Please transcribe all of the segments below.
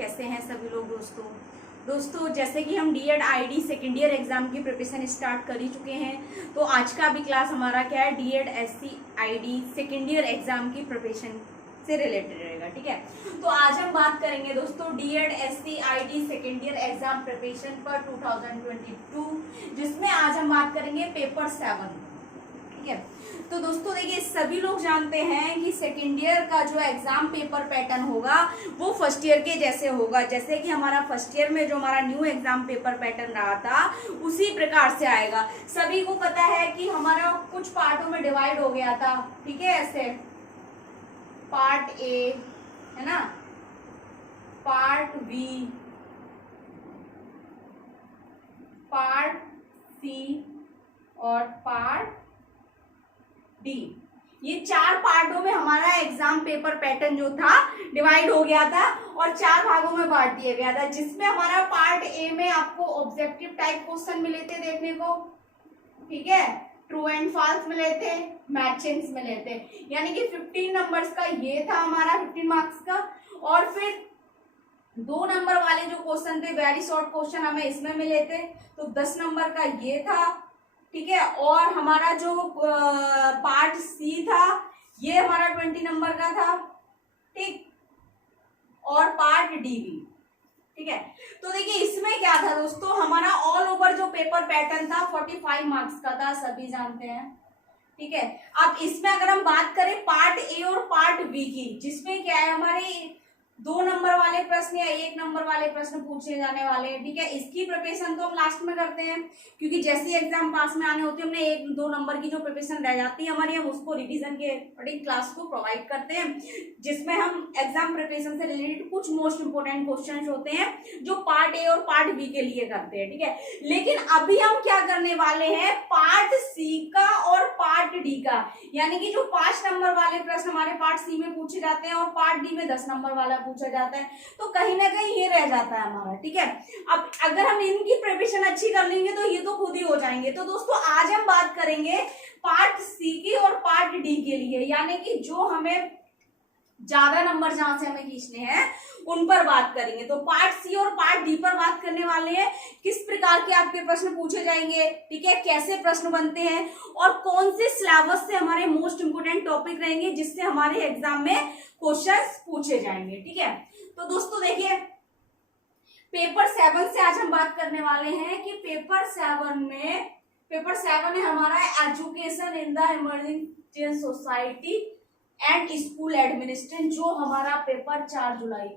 कैसे हैं सभी लोग दोस्तों जैसे कि हम DEd ID second year exam की प्रिपरेशन स्टार्ट कर ही चुके हैं। तो आज का भी क्लास हमारा क्या है, DEd SC ID second year exam की प्रिपरेशन से रिलेटेड रहेगा। ठीक है, तो आज हम बात करेंगे दोस्तों DEd SC ID second year exam preparation पर 2022, जिसमें आज हम बात करेंगे पेपर 7। ठीक है, तो दोस्तों देखिए सभी लोग जानते हैं कि सेकेंड ईयर का जो एग्जाम पेपर पैटर्न होगा वो फर्स्ट ईयर के जैसे होगा। जैसे कि हमारा फर्स्ट ईयर में जो हमारा न्यू एग्जाम पेपर पैटर्न रहा था उसी प्रकार से आएगा। सभी को पता है कि हमारा कुछ पार्टों में डिवाइड हो गया था। ठीक है, ऐसे पार्ट ए है ना, पार्ट बी, पार्ट सी और पार्ट डी। ये चार पार्टों में हमारा एग्जाम पेपर पैटर्न जो था डिवाइड हो गया था और चार भागों में बांट दिया गया था, जिसमें हमारा पार्ट ए में आपको ऑब्जेक्टिव टाइप क्वेश्चन मिले थे देखने को। ठीक है, ट्रू एंड फॉल्स मिले थे, मैचिंग्स मिले थे, यानी कि 15 नंबर्स का ये था हमारा 15 मार्क्स का। और फिर 2 नंबर वाले जो क्वेश्चन थे वेरी शॉर्ट क्वेश्चन हमें इसमें मिले थे, तो 10 नंबर का ये था। ठीक है, और हमारा जो पार्ट सी था ये हमारा 20 नंबर का था। ठीक, और पार्ट डी भी। ठीक है, तो देखिए इसमें क्या था दोस्तों, हमारा ऑल ओवर जो पेपर पैटर्न था 45 मार्क्स का था, सभी जानते हैं। ठीक है, अब इसमें अगर हम बात करें पार्ट ए और पार्ट बी की, जिसमें क्या है हमारे 2 नंबर वाले प्रश्न या 1 नंबर वाले प्रश्न पूछे जाने वाले हैं। ठीक है, इसकी प्रिपरेशन तो हम लास्ट में करते हैं, क्योंकि जैसे एग्जाम पास में आने होते हैं हमने 1-2 नंबर की जो प्रिपरेशन रह जाती है हमारी, हम उसको रिवीजन के अकॉर्डिंग क्लास को प्रोवाइड करते हैं, जिसमें हम एग्जाम प्रिपरेशन से रिलेटेड कुछ मोस्ट इंपोर्टेंट क्वेश्चन होते हैं जो पार्ट ए और पार्ट बी के लिए करते हैं। ठीक है, लेकिन अभी हम क्या करने वाले हैं, पार्ट सी का और पार्ट डी का, यानी कि जो 5 नंबर वाले प्रश्न हमारे पार्ट सी में पूछे जाते हैं और पार्ट डी में 10 नंबर वाला पूछा जाता है, तो कहीं ना कहीं ये रह जाता है हमारा। ठीक है, अब अगर हम इनकी प्रिपरेशन अच्छी कर लेंगे तो ये तो खुद ही हो जाएंगे। तो दोस्तों आज हम बात करेंगे पार्ट सी की और पार्ट डी के लिए, यानी कि जो हमें ज्यादा नंबर जहां से हमें खींचने हैं उन पर बात करेंगे। तो पार्ट सी और पार्ट डी पर बात करने वाले हैं, किस प्रकार के आपके प्रश्न पूछे जाएंगे। ठीक है, कैसे प्रश्न बनते हैं और कौन से सिलेबस से हमारे मोस्ट इंपोर्टेंट टॉपिक रहेंगे जिससे हमारे एग्जाम में क्वेश्चंस पूछे जाएंगे। ठीक है, तो दोस्तों देखिए पेपर 7 से आज हम बात करने वाले हैं कि पेपर 7 है हमारा education in the emerging society and school administration, जो हमारा पेपर 4 जुलाई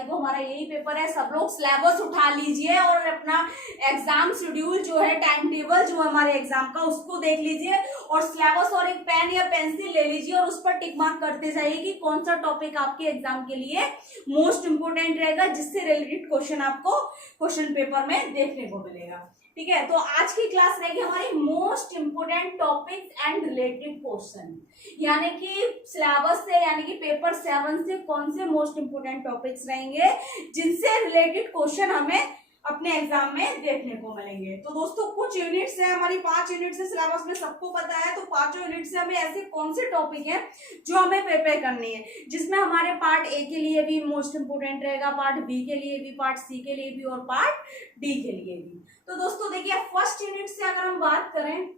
को हमारा यही पेपर है। सब लोग सिलेबस उठा लीजिए और अपना एग्जाम शेड्यूल जो है, टाइम टेबल जो हमारे एग्जाम का, उसको देख लीजिए और सिलेबस और एक पेन या पेंसिल ले लीजिए और उस पर टिक मार्क करते जाइए कि कौन सा टॉपिक आपके एग्जाम के लिए मोस्ट इंपोर्टेंट रहेगा, जिससे रिलेटेड क्वेश्चन आपको क्वेश्चन पेपर में देखने को मिलेगा। ठीक है, तो आज की क्लास रहेगी हमारी most important topics and related question, यानी कि सिलेबस से, यानी कि पेपर 7 से कौन से मोस्ट इंपोर्टेंट टॉपिक्स रहेंगे जिनसे रिलेटेड क्वेश्चन हमें अपने एग्जाम में देखने को मिलेंगे। तो दोस्तों कुछ यूनिट्स है हमारी, 5 यूनिट्स है सिलेबस में, सबको पता है। तो 5 यूनिट्स से हमें ऐसे कौन से टॉपिक हैं जो हमें प्रिपेयर करनी है, जिसमें हमारे पार्ट ए के लिए भी मोस्ट इंपोर्टेंट रहेगा, पार्ट बी के लिए भी, पार्ट सी के लिए भी और पार्ट डी के लिए भी। तो दोस्तों देखिए फर्स्ट यूनिट से अगर हम बात करें,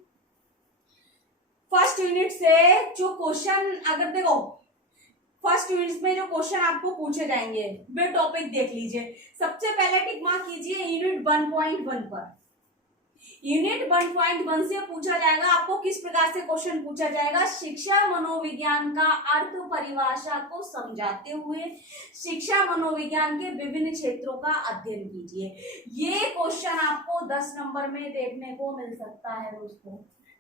फर्स्ट यूनिट से जो क्वेश्चन, अगर देखो फर्स्ट यूनिट में जो क्वेश्चन आपको पूछे जाएंगे वे टॉपिक देख लीजिए। सबसे पहले टिक मार्क कीजिए यूनिट 1.1 पर। यूनिट 1.1 से पूछा जाएगा आपको किस प्रकार से क्वेश्चन पूछा जाएगा, शिक्षा मनोविज्ञान का अर्थ परिभाषा को समझाते हुए शिक्षा मनोविज्ञान के विभिन्न क्षेत्रों का अध्ययन कीजिए। ये क्वेश्चन आपको 10 नंबर में देखने को मिल सकता है दोस्तों।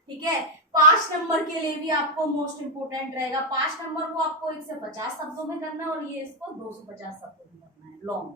ठीक है, 5 नंबर के लिए भी आपको मोस्ट इंपोर्टेंट रहेगा। 5 नंबर को आपको 1 से 50 शब्दों में करना है और ये इसको 250 शब्दों में करना है, लॉन्ग।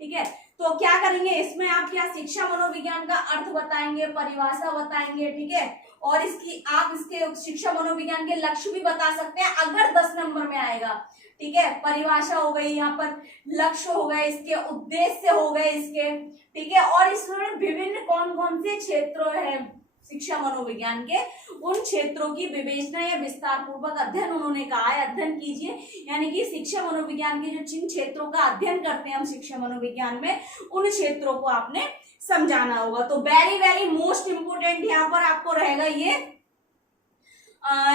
ठीक है, तो क्या करेंगे इसमें, आप क्या शिक्षा मनोविज्ञान का अर्थ बताएंगे, परिभाषा बताएंगे। ठीक है, और आप इसके शिक्षा मनोविज्ञान के लक्ष्य भी बता सकते हैं अगर 10 नंबर में आएगा। ठीक है, परिभाषा हो गई, यहाँ पर लक्ष्य हो गए, इसके उद्देश्य हो गए इसके। ठीक है, और इसमें विभिन्न कौन कौन से क्षेत्र है शिक्षा मनोविज्ञान के उन क्षेत्रों की विवेचना या विस्तार पूर्वक अध्ययन उन्होंने कहा है, अध्ययन कीजिए। यानी कि शिक्षा मनोविज्ञान के जो जिन क्षेत्रों का अध्ययन करते हैं हम शिक्षा मनोविज्ञान में, उन क्षेत्रों को आपने समझाना होगा। तो वेरी वेरी मोस्ट इंपोर्टेंट यहाँ पर आपको रहेगा ये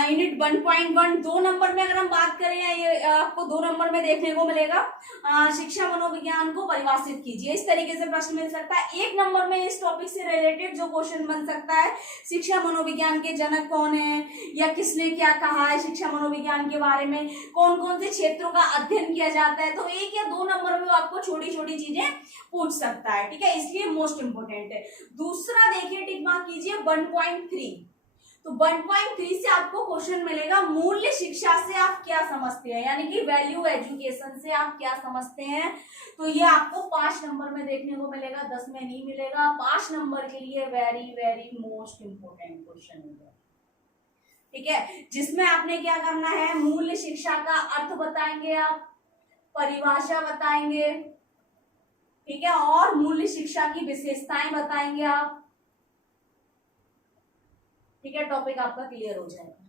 यूनिट 1.1 2 नंबर में अगर हम बात करें, ये आपको 2 नंबर में देखने को मिलेगा, शिक्षा मनोविज्ञान को परिभाषित कीजिए। इस तरीके से प्रश्न मिल सकता है। 1 नंबर में इस टॉपिक से रिलेटेड जो क्वेश्चन बन सकता है, शिक्षा मनोविज्ञान के जनक कौन है या किसने क्या कहा है शिक्षा मनोविज्ञान के बारे में, कौन कौन से क्षेत्रों का अध्ययन किया जाता है। तो 1 या 2 नंबर में आपको छोटी छोटी चीजें पूछ सकता है, ठीक है, इसलिए मोस्ट इंपोर्टेंट है। दूसरा देखिए, टिक मार्क कीजिए 1.3। तो 1.3 से आपको क्वेश्चन मिलेगा मूल्य शिक्षा से आप क्या समझते हैं, यानी कि वैल्यू एजुकेशन से आप क्या समझते हैं। तो ये आपको 5 नंबर में देखने को मिलेगा, 10 में नहीं मिलेगा। 5 नंबर के लिए very very most important question होगा, ठीक है, जिसमें आपने क्या करना है, मूल्य शिक्षा का अर्थ बताएंगे आप, परिभाषा बताएंगे, ठीक है, और मूल्य शिक्षा की विशेषताएं बताएंगे आप, ठीक है, टॉपिक आपका क्लियर हो जाएगा।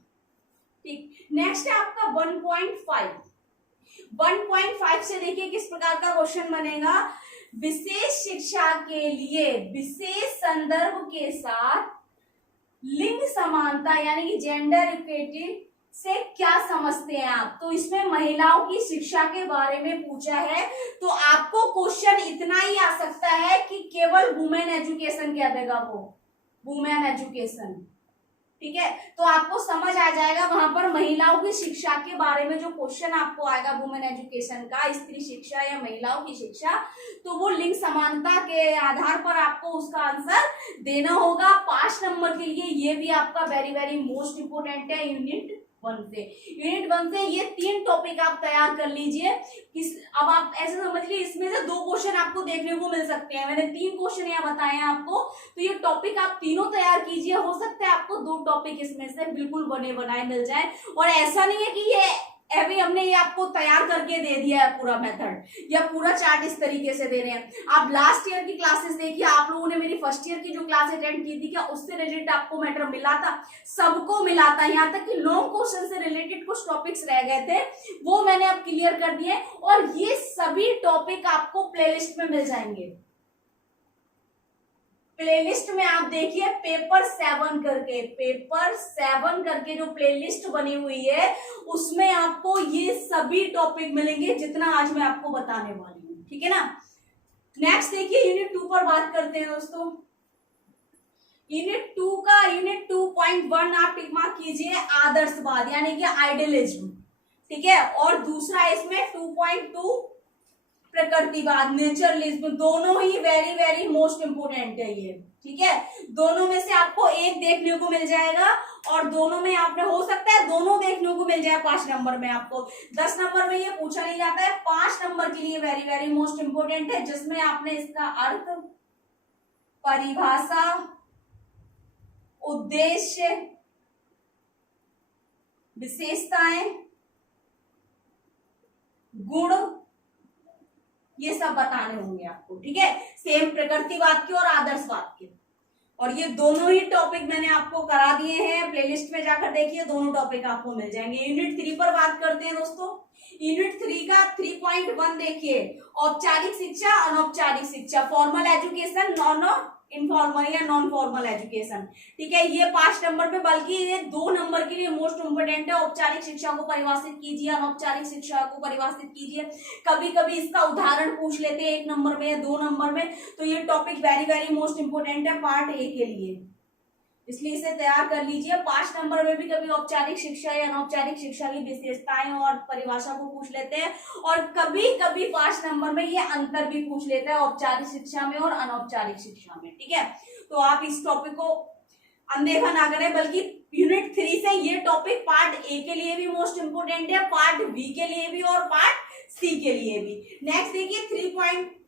ठीक, नेक्स्ट है आपका 1.5। 1.5 से देखिए किस प्रकार का क्वेश्चन बनेगा। विशेष शिक्षा के लिए विशेष संदर्भ के साथ लिंग समानता यानी कि जेंडर इक्विटी से क्या समझते हैं आप। तो इसमें महिलाओं की शिक्षा के बारे में पूछा है, तो आपको क्वेश्चन इतना ही आ सकता है कि केवल वुमेन एजुकेशन कह देगा वो, वुमेन एजुकेशन, ठीक है। तो आपको समझ आ जाएगा वहां पर महिलाओं की शिक्षा के बारे में जो क्वेश्चन आपको आएगा वुमेन एजुकेशन का, स्त्री शिक्षा या महिलाओं की शिक्षा, तो वो लिंग समानता के आधार पर आपको उसका आंसर देना होगा। 5 नंबर के लिए ये भी आपका वेरी वेरी मोस्ट इंपोर्टेंट है यूनिट 1 से। यूनिट 1 से ये 3 टॉपिक आप तैयार कर लीजिए। अब आप ऐसे समझ लीजिए इसमें से 2 क्वेश्चन आपको देखने को मिल सकते हैं, मैंने 3 क्वेश्चन यहाँ बताए हैं आपको, तो ये टॉपिक आप तीनों तैयार कीजिए। हो सकता है आपको 2 टॉपिक इसमें से बिल्कुल बने बनाए मिल जाए। और ऐसा नहीं है कि ये अभी हमने ये आपको तैयार करके दे दिया है पूरा मेथड या पूरा चार्ट इस तरीके से दे रहे हैं। आप लास्ट ईयर की क्लासेस देखिए, आप लोगों ने मेरी फर्स्ट ईयर की जो क्लास अटेंड की थी, क्या उससे रिलेटेड आपको मैटर मिला था? सबको मिला था, यहाँ तक कि लॉन्ग क्वेश्चन से रिलेटेड कुछ टॉपिक्स रह गए थे, वो मैंने अब क्लियर कर दिए। और ये सभी टॉपिक आपको प्लेलिस्ट में मिल जाएंगे। प्लेलिस्ट में आप देखिए पेपर 7 करके, पेपर 7 करके जो प्लेलिस्ट बनी हुई है उसमें आपको ये सभी टॉपिक मिलेंगे जितना आज मैं आपको बताने वाली हूँ, ठीक है ना। नेक्स्ट देखिए यूनिट 2 पर बात करते हैं दोस्तों। यूनिट 2 का यूनिट 2.1 आप टिक मार्क कीजिए, आदर्शवाद यानी कि आइडियलिज्म, ठीक है। और दूसरा इसमें 2.2 प्रकृतिवाद, नेचरलिज्म, दोनों ही वेरी वेरी मोस्ट इंपोर्टेंट है ये, ठीक है। दोनों में से आपको एक देखने को मिल जाएगा और दोनों में आपने हो सकता है दोनों देखने को मिल जाए 5 नंबर में आपको। 10 नंबर में ये पूछा नहीं जाता है, 5 नंबर के लिए वेरी वेरी मोस्ट इंपोर्टेंट है, जिसमें आपने इसका अर्थ, परिभाषा, उद्देश्य, विशेषताएं, गुण, ये सब बताने होंगे आपको, ठीक है। सेम प्रकृतिवाद के और आदर्शवाद के। और ये दोनों ही टॉपिक मैंने आपको करा दिए हैं, प्लेलिस्ट में जाकर देखिए, दोनों टॉपिक आपको मिल जाएंगे। यूनिट 3 पर बात करते हैं दोस्तों। यूनिट 3 का 3.1 देखिए, औपचारिक शिक्षा, अनौपचारिक शिक्षा, फॉर्मल एजुकेशन, नॉन इनफॉर्मल या नॉन फॉर्मल एजुकेशन, ठीक है। ये 5 नंबर पे, बल्कि ये 2 नंबर के लिए मोस्ट इंपोर्टेंट है। औपचारिक शिक्षा को परिभाषित कीजिए, अनौपचारिक शिक्षा को परिभाषित कीजिए। कभी कभी इसका उदाहरण पूछ लेते हैं 1 नंबर में या 2 नंबर में, तो ये topic very very most important है पार्ट ए के लिए, इसलिए इसे तैयार कर लीजिए। 5 नंबर में भी कभी औपचारिक शिक्षा या अनौपचारिक शिक्षा की विशेषताएं और परिभाषा को पूछ लेते हैं, और कभी कभी 5 नंबर में ये अंतर भी पूछ लेता है औपचारिक शिक्षा में और अनौपचारिक शिक्षा में, ठीक है। तो आप इस टॉपिक को अनदेखा ना करें, बल्कि यूनिट 3 से ये टॉपिक पार्ट ए के लिए भी मोस्ट इंपोर्टेंट है, पार्ट बी के लिए भी और पार्ट सी के लिए भी। नेक्स्ट देखिए 3.3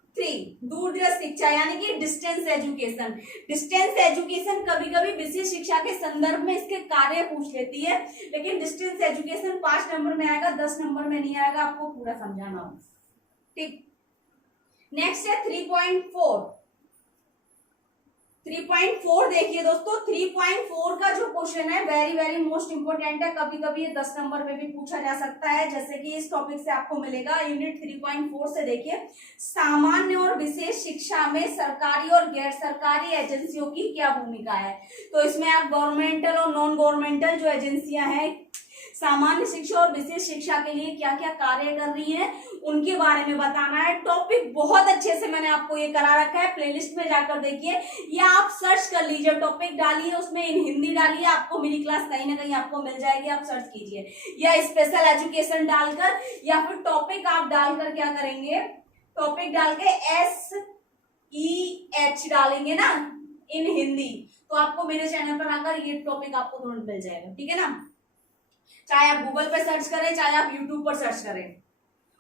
दूरदर्श शिक्षा यानी कि डिस्टेंस एजुकेशन। डिस्टेंस एजुकेशन कभी कभी विशेष शिक्षा के संदर्भ में इसके कार्य पूछ लेती है, लेकिन डिस्टेंस एजुकेशन 5 नंबर में आएगा, 10 नंबर में नहीं आएगा, आपको पूरा समझाना होगा, ठीक। नेक्स्ट है 3.4 3.4 देखिए दोस्तों, 3.4 का जो क्वेश्चन है वेरी वेरी मोस्ट इंपोर्टेंट है। कभी कभी ये 10 नंबर में भी पूछा जा सकता है, जैसे कि इस टॉपिक से आपको मिलेगा। यूनिट 3.4 से देखिए, सामान्य और विशेष शिक्षा में सरकारी और गैर सरकारी एजेंसियों की क्या भूमिका है। तो इसमें आप गवर्नमेंटल और नॉन गवर्नमेंटल जो एजेंसियां हैं सामान्य शिक्षा और विशेष शिक्षा के लिए क्या क्या कार्य कर रही है उनके बारे में बताना है। टॉपिक बहुत अच्छे से मैंने आपको ये करा रखा है, प्लेलिस्ट में जाकर देखिए या आप सर्च कर लीजिए, टॉपिक डालिए उसमें इन हिंदी डालिए, आपको मेरी क्लास कहीं ना कहीं आपको मिल जाएगी। आप सर्च कीजिए या स्पेशल एजुकेशन डालकर या फिर टॉपिक आप डालकर क्या करेंगे, टॉपिक डाल के SEH डालेंगे ना इन हिंदी, तो आपको मेरे चैनल पर आकर ये टॉपिक आपको तुरंत मिल जाएगा। ठीक है ना, चाहे आप गूगल पे सर्च करें चाहे आप यूट्यूब पर सर्च करें,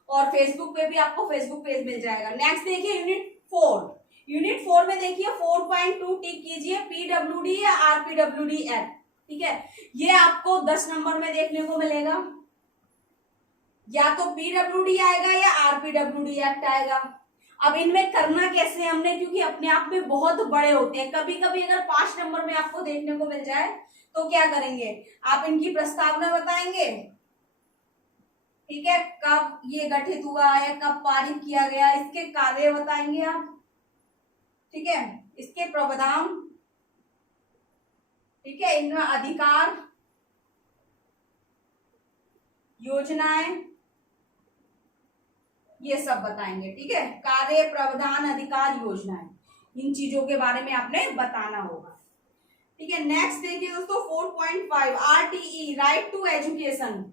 और फेसबुक पे भी आपको फेसबुक पेज मिल जाएगा। नेक्स्ट देखिए यूनिट 4। यूनिट 4 में देखिए 4.2 टिक कीजिए, PWD या RPWD एक्ट। ठीक है, ये आपको 10 नंबर में देखने को मिलेगा, या तो PWD आएगा या RPWD एक्ट आएगा। अब इनमें करना कैसे हमने, क्योंकि अपने आप में बहुत बड़े होते हैं, कभी कभी अगर 5 नंबर में आपको देखने को मिल जाए तो क्या करेंगे, आप इनकी प्रस्तावना बताएंगे। ठीक है, कब ये गठित हुआ है, कब पारित किया गया, इसके कार्य बताएंगे आप। ठीक है, इसके प्रावधान, ठीक है, इनका अधिकार, योजनाएं, ये सब बताएंगे। ठीक है, कार्य, प्रावधान, अधिकार, योजनाएं, इन चीजों के बारे में आपने बताना होगा। ठीक है, नेक्स्ट देखिए दोस्तों 4.5 RTE, right to education.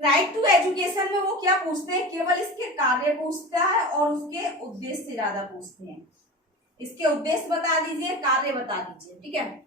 Right to education में वो क्या पूछते हैं, केवल इसके कार्य पूछता है और उसके उद्देश्य से ज्यादा पूछते हैं। इसके उद्देश्य बता दीजिए, कार्य बता दीजिए। ठीक है,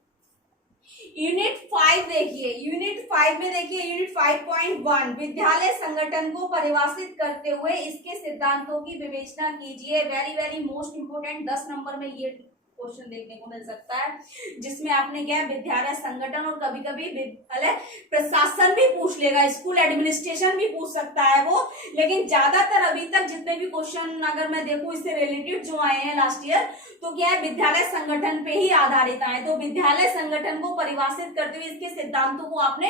यूनिट 5 देखिए, यूनिट 5 में देखिए यूनिट 5.1 विद्यालय संगठन को परिभाषित करते हुए इसके सिद्धांतों की विवेचना कीजिए। Very very most important, 10 number में ये क्वेश्चन देखने को मिल सकता है, जिसमें आपने क्या है विद्यालय संगठन और कभी कभी विद्यालय प्रशासन भी पूछ लेगा, स्कूल एडमिनिस्ट्रेशन भी पूछ सकता है वो। लेकिन ज्यादातर अभी तक जितने भी क्वेश्चन अगर मैं देखूं इससे रिलेटेड जो आए हैं लास्ट ईयर, तो क्या है विद्यालय संगठन पे ही आधारित आए। तो विद्यालय संगठन को परिभाषित करते हुए इसके सिद्धांतों को आपने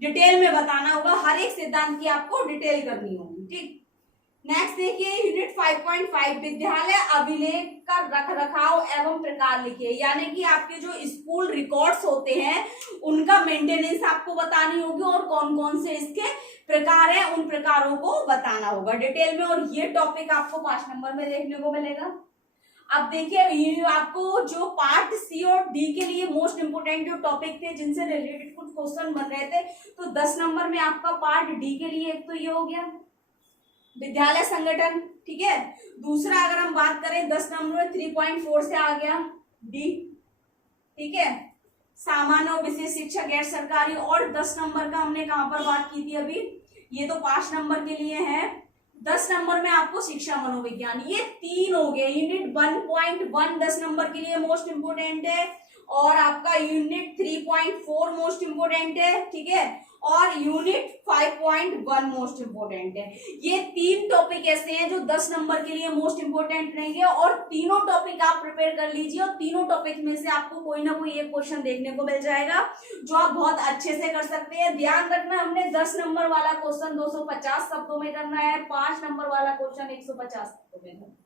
डिटेल में बताना होगा, हर एक सिद्धांत की आपको डिटेल करनी होगी। ठीक, नेक्स्ट देखिए यूनिट 5.5 विद्यालय अभिलेख का रखरखाव एवं प्रकार लिखिए। यानी कि आपके जो स्कूल रिकॉर्ड्स होते हैं उनका मेंटेनेंस आपको बतानी होगी और कौन कौन से इसके प्रकार है उन प्रकारों को बताना होगा डिटेल में, और ये टॉपिक आपको 5 नंबर में देखने को मिलेगा। अब देखिए आपको जो पार्ट सी और डी के लिए मोस्ट इंपोर्टेंट जो टॉपिक थे जिनसे रिलेटेड कुछ क्वेश्चन बन रहे थे, तो 10 नंबर में आपका पार्ट डी के लिए एक तो ये हो गया विद्यालय संगठन। ठीक है, दूसरा अगर हम बात करें 10 नंबर में 3.4 से आ गया डी। ठीक है, सामान्य और विशेष शिक्षा गैर सरकारी, और 10 नंबर का हमने कहां पर बात की थी अभी, ये तो 5 नंबर के लिए है। 10 नंबर में आपको शिक्षा मनोविज्ञान, ये 3 हो गए। यूनिट 1.1 10 नंबर के लिए मोस्ट इंपोर्टेंट है, और आपका यूनिट 3.4 मोस्ट इंपोर्टेंट है। ठीक है, और यूनिट 5.1 मोस्ट इंपोर्टेंट है। ये 3 टॉपिक ऐसे हैं जो 10 नंबर के लिए मोस्ट इंपोर्टेंट रहेंगे, और तीनों टॉपिक आप प्रिपेयर कर लीजिए, और तीनों टॉपिक में से आपको कोई ना कोई एक क्वेश्चन देखने को मिल जाएगा जो आप बहुत अच्छे से कर सकते हैं। ध्यान रखना, हमने 10 नंबर वाला क्वेश्चन 250 शब्दों में करना है, 5 नंबर वाला क्वेश्चन 150 शब्दों में करना है।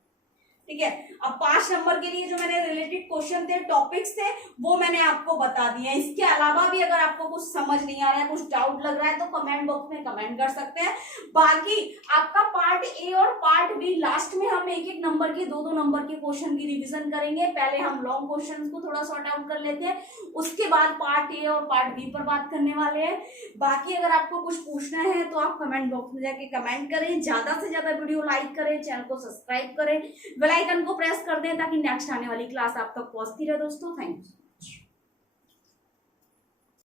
ठीक है, अब 5 नंबर के लिए जो मैंने रिलेटेड क्वेश्चन थे, टॉपिक्स थे, वो मैंने आपको बता दिए। इसके अलावा भी अगर आपको कुछ समझ नहीं आ रहा है, कुछ डाउट लग रहा है, तो कमेंट बॉक्स में कमेंट कर सकते हैं। बाकी आपका पार्ट ए और पार्ट बी लास्ट में हम एक एक नंबर के 2-2 नंबर के क्वेश्चन की रिवीजन करेंगे। पहले हम लॉन्ग क्वेश्चन को थोड़ा सॉर्ट आउट कर लेते हैं, उसके बाद पार्ट ए और पार्ट बी पर बात करने वाले हैं। बाकी अगर आपको कुछ पूछना है तो आप कमेंट बॉक्स में जाके कमेंट करें, ज्यादा से ज्यादा वीडियो लाइक करें, चैनल को सब्सक्राइब करें, बेल आइकन को प्रेस कर दें ताकि नेक्स्ट आने वाली क्लास आप तक पहुंचती रहे। दोस्तों थैंक यू।